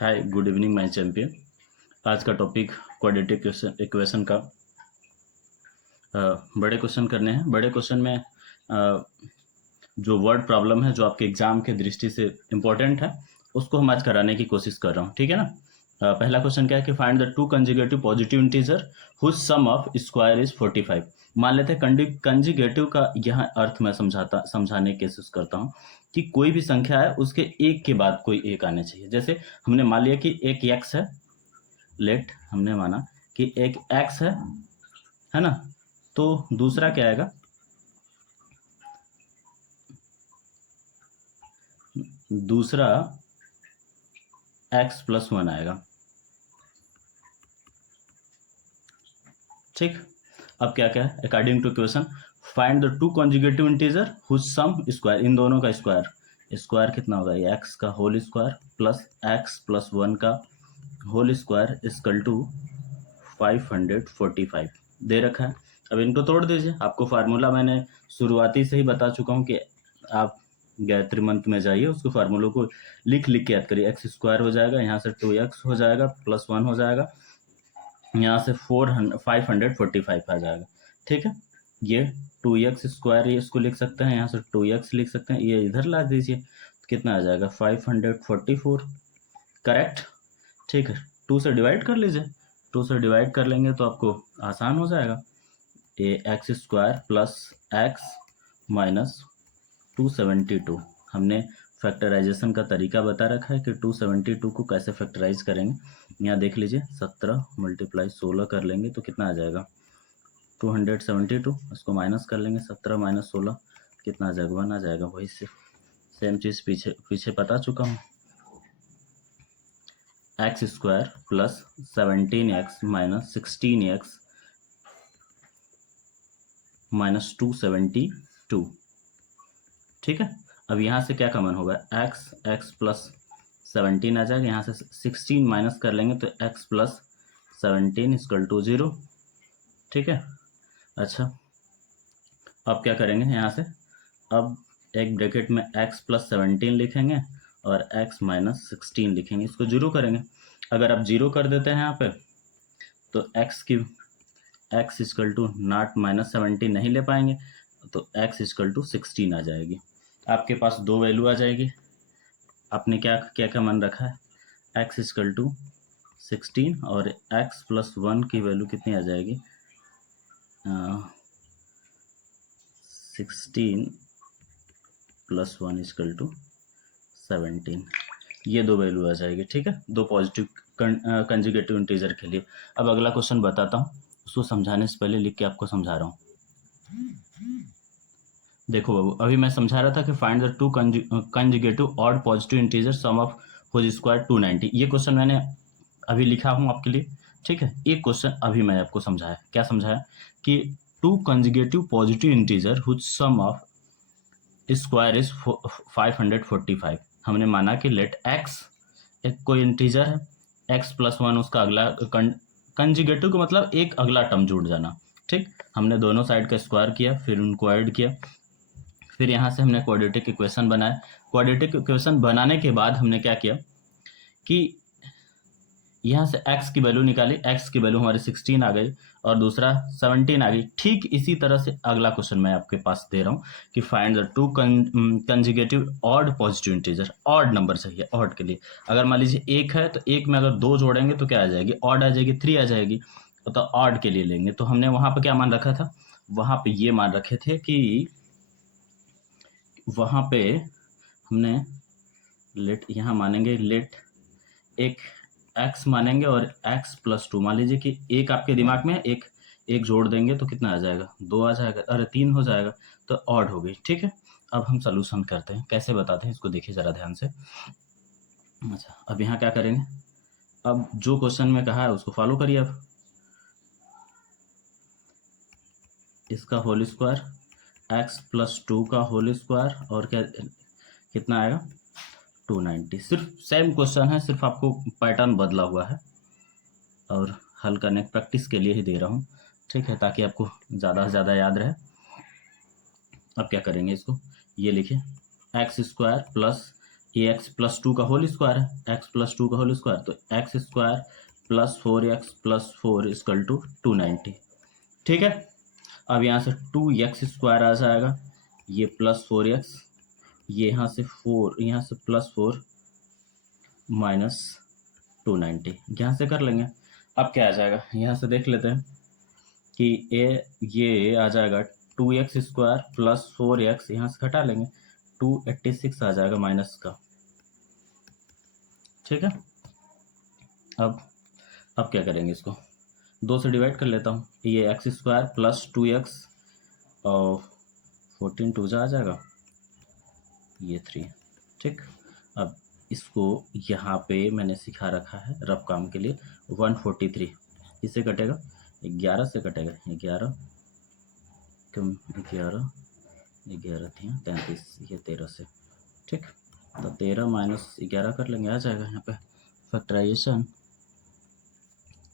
Hi, good evening my champion. आज का topic quadratic equation का बड़े क्वेश्चन करने हैं। बड़े क्वेश्चन में जो वर्ड प्रॉब्लम है जो आपके एग्जाम के दृष्टि से इम्पोर्टेंट है उसको हम आज कराने की कोशिश कर रहा हूँ, ठीक है ना। पहला क्वेश्चन क्या है कि find the two conjugative positive integer whose sum of square is 45। मान लेते हैं कंजुगेटिव का यहाँ अर्थ मैं समझाने की कोशिश करता हूँ कि कोई भी संख्या है उसके एक के बाद कोई एक आने चाहिए। जैसे हमने मान लिया कि एक x है, हमने माना कि एक x है ना, तो दूसरा क्या आएगा, दूसरा x प्लस 1 आएगा, ठीक। अब क्या क्या है, according to equation find the two conjugative integer whose sum square, इन दोनों का स्क्वायर कितना होगा, ये x का whole square plus x plus 1 का होल स्क्वायर इक्वल टू 545 दे रखा है। अब इनको तोड़ दीजिए। आपको फार्मूला मैंने शुरुआती से ही बता चुका हूँ कि आप गायत्री मंत्र में जाइए, उसको फार्मूलों को लिख के याद करिए। एक्स स्क्वायर हो जाएगा, यहाँ से 2x हो जाएगा, प्लस 1 हो जाएगा, यहाँ से 545 आ जाएगा, ठीक है। ये 2x स्क्वायर, ये इसको लिख सकते हैं, यहाँ से 2x लिख सकते हैं, ये इधर ला दीजिए तो कितना आ जाएगा 544, करेक्ट, ठीक है। 2 से डिवाइड कर लीजिए, 2 से डिवाइड कर लेंगे तो आपको आसान हो जाएगा। ये x square plus x minus 272, हमने फैक्टराइजेशन का तरीका बता रखा है कि 272 को कैसे फैक्टराइज करेंगे। यहाँ देख लीजिए, 17 × 16 कर लेंगे तो कितना आ जाएगा 272, उसको माइनस कर लेंगे, 17 - 16 कितना आ जाएगा 1 आ जाएगा। वही से सेम चीज़ पीछे बता चुका हूँ। X square plus 17x minus 16x minus 272, ठीक है। अब यहाँ से क्या कॉमन होगा, x प्लस 17 आ जाएगा, यहाँ से 16 माइनस कर लेंगे तो x प्लस 17 इक्वल टू 0, ठीक है। अच्छा, अब क्या करेंगे, यहाँ से अब एक ब्रैकेट में x प्लस 17 लिखेंगे और x माइनस 16 लिखेंगे, इसको 0 करेंगे। अगर आप 0 कर देते हैं यहाँ पे तो x equal to not minus 17 नहीं ले पाएंगे, तो x इक्वल टू 16 आ जाएगी। आपके पास दो वैल्यू आ जाएगी। आपने क्या क्या क्या मन रखा है, x इक्वल टू 16 और x प्लस 1 की वैल्यू कितनी आ जाएगी, 16 प्लस 1 इक्वल टू 17, ये दो वैल्यू आ जाएगी, ठीक है, दो पॉजिटिव कंजुगेटिव इंटीजर के लिए। अब अगला क्वेश्चन बताता हूँ, उसको समझाने से पहले लिख के आपको समझा रहा हूँ। देखो बाबू, अभी मैं समझा रहा था कि find the two conjugative odd positive integer sum of whose square 290। ये क्वेश्चन मैंने अभी लिखा हूँ आपके लिए, ठीक है। एक क्वेश्चन अभी मैं आपको समझाया, क्या समझाया कि two conjugative positive integer whose sum of square is 545। हमने माना कि लेट x एक कोई इंटीजर है, x प्लस 1 उसका अगला कंजुगेटिव का मतलब एक अगला टर्म जुड़ जाना, ठीक। हमने दोनों साइड का स्क्वायर किया, फिर उनको ऐड किया, फिर यहाँ से हमने क्वाड्रेटिक इक्वेशन बनाया। क्वाड्रेटिक इक्वेशन बनाने के बाद हमने क्या किया कि यहाँ से x की वैल्यू निकाली, x की वैल्यू हमारी 16 आ गई और दूसरा 17 आ गई। ठीक इसी तरह से अगला क्वेश्चन मैं आपके पास दे रहा हूँ कि find the two conjugative odd positive integer. Odd number चाहिए, ऑड के लिए अगर मान लीजिए एक है तो एक में अगर 2 जोड़ेंगे तो क्या आ जाएगी, ऑड आ जाएगी, 3 आ जाएगी, तो ऑड के लिए लेंगे। तो हमने वहाँ पर क्या मान रखा था, वहाँ पे ये मान रखे थे कि वहाँ पे हमने लेट यहाँ मानेंगे, लेट एक x मानेंगे और x प्लस 2 मान लीजिए कि एक आपके दिमाग में एक जोड़ देंगे तो कितना आ जाएगा, 2 आ जाएगा, अरे 3 हो जाएगा, तो ऑड हो गई, ठीक है। अब हम सॉल्यूशन करते हैं, कैसे बताते हैं इसको देखिए ज़रा ध्यान से। अच्छा, अब यहाँ क्या करेंगे, अब जो क्वेश्चन में कहा है उसको फॉलो करिए। अब इसका होल स्क्वायर, x प्लस 2 का होल स्क्वायर और क्या कितना आएगा 290। सिर्फ सेम क्वेश्चन है, सिर्फ आपको पैटर्न बदला हुआ है और हल करने प्रैक्टिस के लिए ही दे रहा हूँ, ठीक है, ताकि आपको ज़्यादा से ज़्यादा याद रहे। अब क्या करेंगे, इसको ये लिखिए, एक्स स्क्वायर प्लस ये x प्लस 2 का होल स्क्वायर है, x प्लस 2 का होल स्क्वायर, तो x square plus 4x plus 4 equal to 290। ठीक है, अब यहाँ से 2x स्क्वायर आ जाएगा, ये प्लस 4x, ये यहाँ से 4, यहाँ से प्लस 4 माइनस 290, यहाँ से कर लेंगे। अब क्या आ जाएगा, यहाँ से देख लेते हैं कि ये आ जाएगा 2x स्क्वायर प्लस 4x, यहाँ से घटा लेंगे 286 आ जाएगा माइनस का। ठीक है, अब क्या करेंगे, इसको 2 से डिवाइड कर लेता हूँ, ये एक्स स्क्वायर प्लस 2x और 14 टू जा आ जाएगा, ये 3। ठीक, अब इसको यहाँ पे मैंने सिखा रखा है रफ काम के लिए 143, इससे कटेगा 11 से कटेगा 11 कम 11 थी 33, ये 13 से। ठीक, तो 13 माइनस 11 कर लेंगे, आ जाएगा यहाँ पे फैक्टराइजेशन।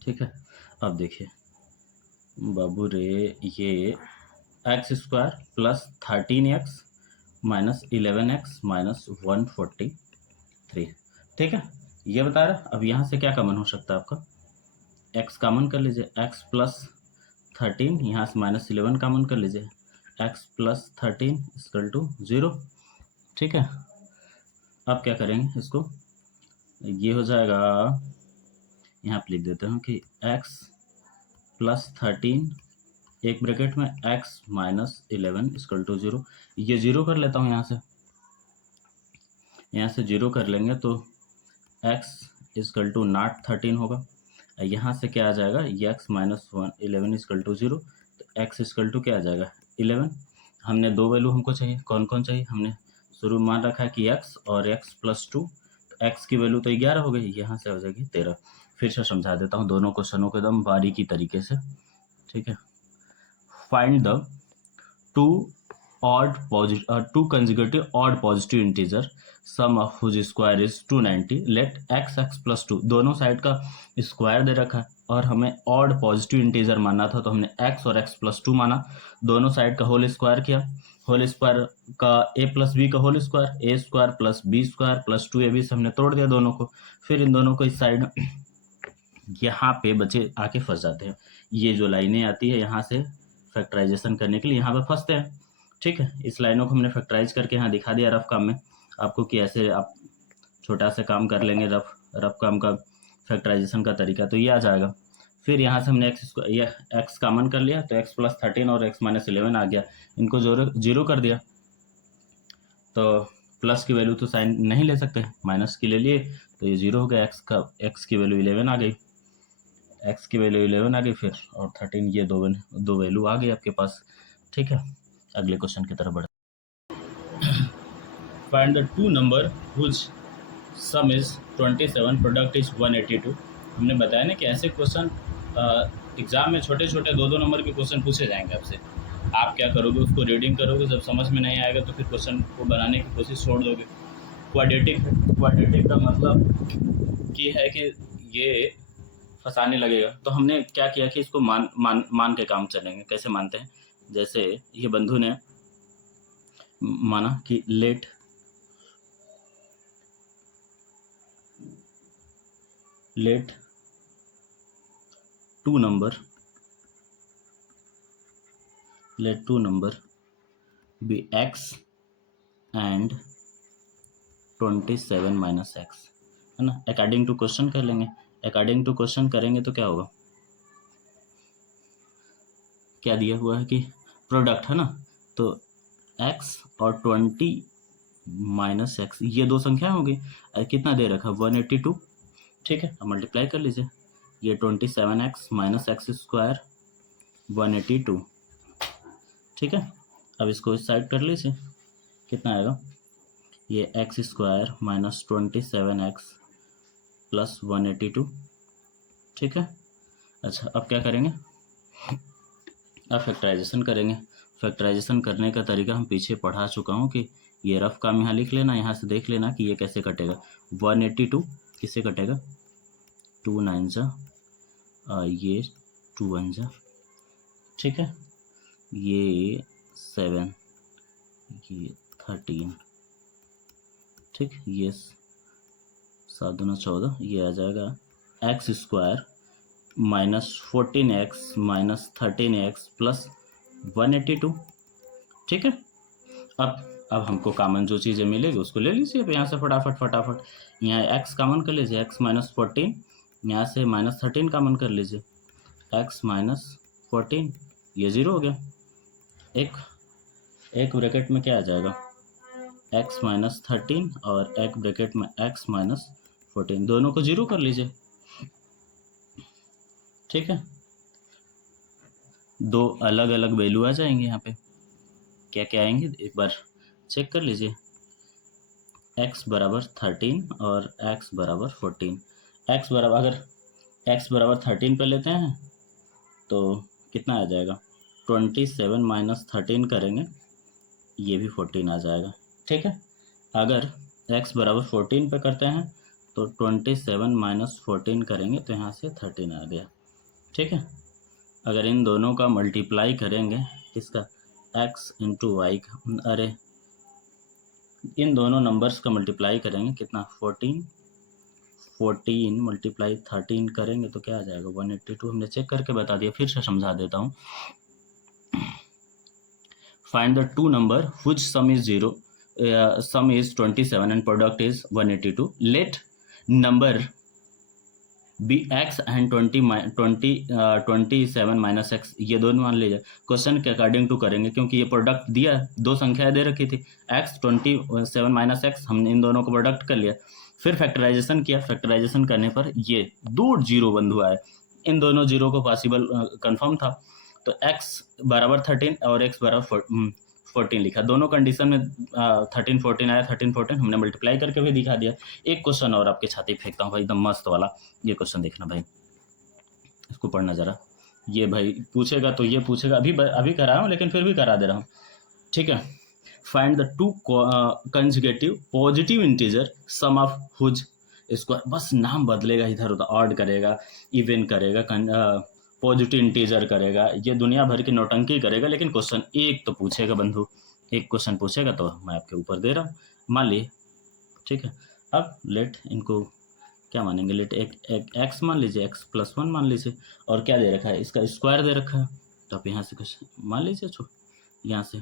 ठीक है, अब देखिए बाबू रे, ये x square plus 13x minus 11x minus 143। ठीक है, ये बता रहा। अब यहाँ से क्या कॉमन हो सकता है आपका, x कॉमन कर लीजिए, x प्लस 13, यहाँ से माइनस 11 कॉमन कर लीजिए, x प्लस 13 इक्वल टू 0। ठीक है, अब क्या करेंगे इसको, ये हो जाएगा, यहाँ पे लिख देते हैं कि x प्लस 13 एक ब्रैकेट में x माइनस 11 इक्वल टू 0। ये 0 कर लेता हूँ, यहाँ से 0 कर लेंगे तो x इक्वल टू नॉट 13 होगा। यहाँ से क्या आ जाएगा, ये x माइनस 11 इक्वल टू 0, तो x इक्वल टू क्या आ जाएगा 11। हमने दो वैल्यू हमको चाहिए, कौन कौन चाहिए, हमने शुरू में मान रखा है कि x और x प्लस 2, तो x की वैल्यू तो 11 हो गई, यहाँ से हो जाएगी 13। फिर से समझा देता हूँ दोनों क्वेश्चनों को एकदम बारीकी तरीके से। ठीक है, find the two consecutive odd positive integer sum of whose square is 290, let x plus 2, दोनों साइड का स्क्वायर दे रखा है और हमें ऑड पॉजिटिव इंटीजर मानना था, तो हमने x और x प्लस 2 माना, दोनों साइड का होल स्क्वायर किया, होल स्क्वायर का a प्लस बी का whole square, a square plus b square plus 2ab से हमने तोड़ दिया दोनों को, फिर इन दोनों को इस साइड यहाँ पे बच्चे आके फंस जाते हैं, ये जो लाइनें आती है यहाँ से फैक्टराइजेशन करने के लिए यहाँ पे फंसते हैं। ठीक है, इस लाइनों को हमने फैक्टराइज करके यहाँ दिखा दिया रफ काम में आपको कि ऐसे आप छोटा सा काम कर लेंगे, रफ काम का फैक्टराइजेशन का तरीका, तो ये आ जाएगा। फिर यहाँ से हमने एक्स कॉमन कर लिया, तो एक्स प्लस 13 और एक्स माइनस 11 आ गया, इनको जीरो कर दिया, तो प्लस की वैल्यू तो साइन नहीं ले सकते, माइनस की ले लिए, तो ये 0 हो गया, एक्स की वैल्यू 11 आ गई, एक्स की वैल्यू 11 आ गई, फिर और 13, ये दो वैल्यू आ गई आपके पास। ठीक है, अगले क्वेश्चन की तरफ बढ़े। Find the two number whose sum is 27, product is 182। हमने बताया ना कि ऐसे क्वेश्चन एग्जाम में छोटे छोटे दो नंबर के क्वेश्चन पूछे जाएंगे आपसे, आप क्या करोगे, उसको रीडिंग करोगे, जब समझ में नहीं आएगा तो फिर क्वेश्चन को बनाने की कोशिश छोड़ दोगे। क्वाड्रेटिक का मतलब ये है कि ये फंसाने लगेगा, तो हमने क्या किया कि इसको मान के काम चलेंगे। कैसे मानते हैं, जैसे ये बंधु ने माना कि let two number be x and 27 minus x, है ना, अकॉर्डिंग टू क्वेश्चन कर लेंगे। अकॉर्डिंग टू क्वेश्चन करेंगे तो क्या होगा, क्या दिया हुआ है कि प्रोडक्ट है ना, तो x और 20 माइनस एक्स, ये दो संख्या होगी, कितना दे रखा 182। ठीक है, अब मल्टीप्लाई कर लीजिए, ये 27x माइनस एक्स स्क्वायर 182। ठीक है, अब इसको इस साइड कर लीजिए, कितना आएगा, ये x square minus 27x plus 182। ठीक है, अच्छा अब क्या करेंगे, अब फैक्टराइजेशन करेंगे। फैक्टराइजेशन करने का तरीका हम पीछे पढ़ा चुका हूँ कि ये रफ काम यहाँ लिख लेना, यहाँ से देख लेना कि ये कैसे कटेगा। 182 किससे कटेगा, 2 9 जा, ये 2 1 जा, ठीक है, ये 7, ये 13, ठीक, ये 7 दूना 14, ये आ जाएगा x square minus 14x minus 13x plus 182। ठीक है, अब हमको कॉमन जो चीज़ें मिलेगी उसको ले लीजिए। अब यहाँ से फटाफट यहाँ x कॉमन कर लीजिए, x माइनस 14, यहाँ से माइनस 13 कॉमन कर लीजिए, x माइनस 14, ये 0 हो गया। एक ब्रैकेट में क्या आ जाएगा, x माइनस 13 और एक ब्रैकेट में x माइनस 14, दोनों को 0 कर लीजिए। ठीक है, दो अलग अलग वैल्यू आ जाएंगे यहाँ पे, क्या क्या आएंगे एक बार चेक कर लीजिए, x बराबर 13 और x बराबर 14। x बराबर, अगर x बराबर 13 पे लेते हैं तो कितना आ जाएगा, 27 माइनस 13 करेंगे, ये भी 14 आ जाएगा। ठीक है, अगर x बराबर 14 पे करते हैं तो 27 माइनस 14 करेंगे तो यहाँ से 13 आ गया। ठीक है, अगर इन दोनों का मल्टीप्लाई करेंगे, इसका x इंटू वाई का, अरे इन दोनों नंबर्स का मल्टीप्लाई करेंगे, कितना 14 मल्टीप्लाई 13 करेंगे तो क्या आ जाएगा 182। हमने चेक करके बता दिया, फिर से समझा देता हूँ। Find the two number which sum is 0, sum is 27 and product is 182। Let number be x and 27 minus x, ये दोनों मान लीजिए। क्वेश्चन के अकॉर्डिंग टू करेंगे, क्योंकि ये प्रोडक्ट दिया, दो संख्याएं दे रखी थी, एक्स 27 माइनस एक्स, हमने इन दोनों को प्रोडक्ट कर लिया, फिर फैक्टराइजेशन किया, फैक्टराइजेशन करने पर ये दो जीरो बंधु आए, इन दोनों जीरो को पॉसिबल कंफर्म था, तो x बराबर 13 और x बराबर 14 लिखा। दोनों कंडीशन में 13 14 आया, 13 14 हमने मल्टीप्लाई करके भी दिखा दिया। एक क्वेश्चन और आपके छाती फेंकता हूँ भाई, एकदम मस्त वाला, ये क्वेश्चन देखना भाई, इसको पढ़ना जरा। ये भाई पूछेगा तो ये पूछेगा, अभी करा हूँ लेकिन फिर भी करा दे रहा हूँ। ठीक है, find the two conjugative positive integer sum of whose square, बस नाम बदलेगा इधर उधर, ऑड करेगा, इवन करेगा, पॉजिटिव इंटीजर करेगा, ये दुनिया भर की नौटंकी करेगा, लेकिन क्वेश्चन एक तो पूछेगा बंधु, एक क्वेश्चन पूछेगा तो मैं आपके ऊपर दे रहा हूँ, मान ली। ठीक है, अब लेट इनको क्या मानेंगे, लेट एक एक्स मान लीजिए, एक्स प्लस 1 मान लीजिए, और क्या दे रखा है, इसका स्क्वायर दे रखा है, तो आप यहाँ से कुछ मान लीजिए, यहाँ से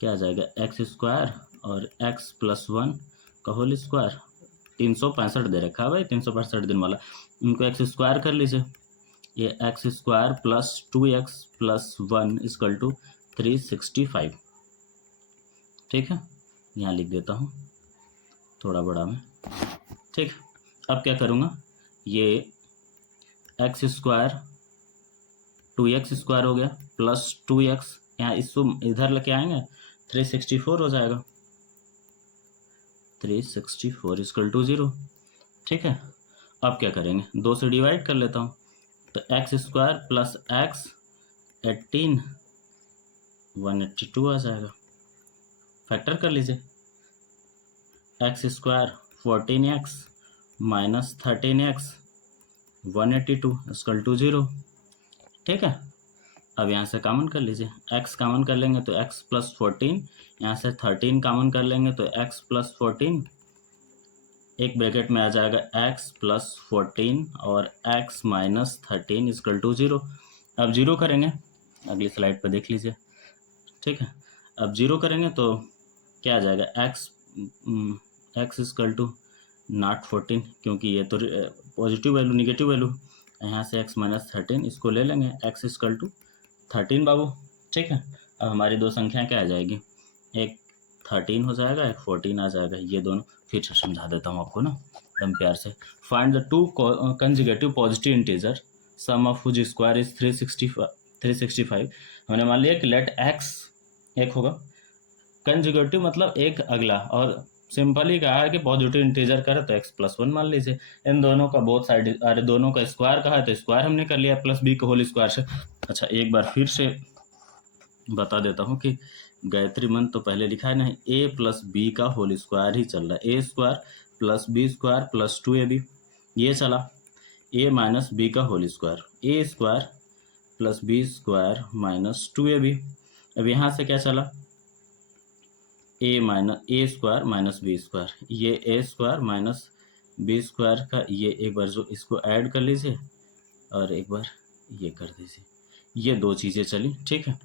क्या आ जाएगा, एक्स स्क्वायर और एक्स प्लस 1 का होल स्क्वायर, 365 दे रखा है भाई, 365 दिन वाला, इनको एक्स स्क्वायर कर लीजिए, ये x square plus 2x plus 1 equal to 365। ठीक है, यहाँ लिख देता हूँ थोड़ा बड़ा में। ठीक, अब क्या करूँगा, ये एक्स स्क्वायर 2x स्क्वायर हो गया प्लस 2x, यहाँ इसको इधर लेके आएंगे 364 हो जाएगा, 364 इक्वल टू 0। ठीक है, अब क्या करेंगे, 2 से डिवाइड कर लेता हूँ, तो एक्स स्क्वायर प्लस एक्स 18 182 आ जाएगा। फैक्टर कर लीजिए, x square 14x minus 13x 182 equal to 0। ठीक है, अब यहाँ से कॉमन कर लीजिए, x कॉमन कर लेंगे तो x प्लस 14, यहाँ से 13 कॉमन कर लेंगे तो x प्लस 14, एक ब्रैकेट में आ जाएगा x प्लस 14 और x माइनस 13 इक्वल टू 0। अब 0 करेंगे, अगली स्लाइड पर देख लीजिए। ठीक है, अब 0 करेंगे तो क्या आ जाएगा, x इक्वल टू नॉट 14, क्योंकि ये तो पॉजिटिव वैल्यू निगेटिव वैल्यू, यहाँ से x माइनस 13 इसको ले लेंगे, x इक्वल टू 13 बाबू। ठीक है, अब हमारी दो संख्या क्या आ जाएगी, एक 13 हो जाएगा, एक 14 आ जाएगा, ये दोनों फिर से समझा देता हूँ आपको ना एकदम प्यार से। Find the two conjugative positive integer sum of which square is 365। हमने मान लिया कि लेट x एक होगा, कंजुगेटिव मतलब एक अगला, और सिंपल ही कहा है कि पॉजिटिव इंटीजर करे तो x प्लस 1 मान लीजिए, इन दोनों का बोथ साइड, अरे दोनों का स्क्वायर कहा है तो स्क्वायर हमने कर लिया प्लस b का होल स्क्वायर से। अच्छा, एक बार फिर से बता देता हूँ कि गायत्री मंत्र तो पहले लिखा है नहीं, a प्लस बी का होल स्क्वायर ही चल रहा है, a square plus b square plus 2ab, ये चला a माइनस बी का whole square, a square plus b square minus 2ab। अब यहाँ से क्या चला, a square minus b square, ये a square minus b square का ये एक बार जो इसको ऐड कर लीजिए और एक बार ये कर दीजिए, ये दो चीज़ें चली, ठीक है।